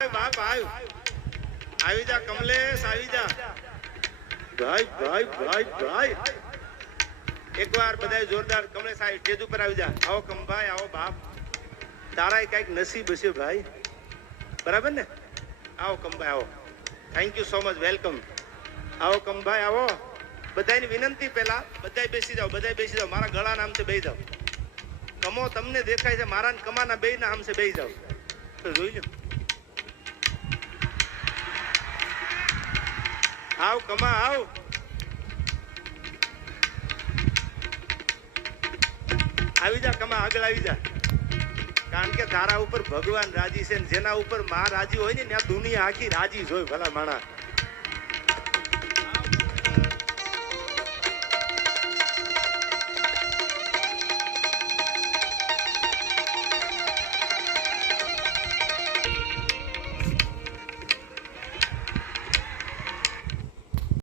બાપ આવી જા કમલેશ, આવી જા ભાઈ ભાઈ ભાઈ ભાઈ. એકવાર બધાય જોરદાર કમલેશ આ સ્ટેજ ઉપર આવી જા. આવો કમભાઈ, આવો બાપ, તારાય કઈક નસીબ હશે ભાઈ, બરાબર ને? આવો કમભાઈ, આવો. Thank you so much, welcome. આવો કમભાઈ, આવો. બધાની વિનંતી, પેલા બધાય બેસી જાઓ, બધાય બેસી જાઓ. મારા ગળા નામ છે, બેસી જાઓ. કમો તમને દેખાય છે, મારા કમાના બે ના આમ છે, બેસી જાઓ. તો જોઈ લો. આવ કમા, આવ. આવી જા કમા, આગળ આવી જા. કારણ કે તારા ઉપર ભગવાન રાજી છે, જેના ઉપર માં રાજી હોય ને ત્યાં દુનિયા આખી રાજી જ હોય. ભલા માણા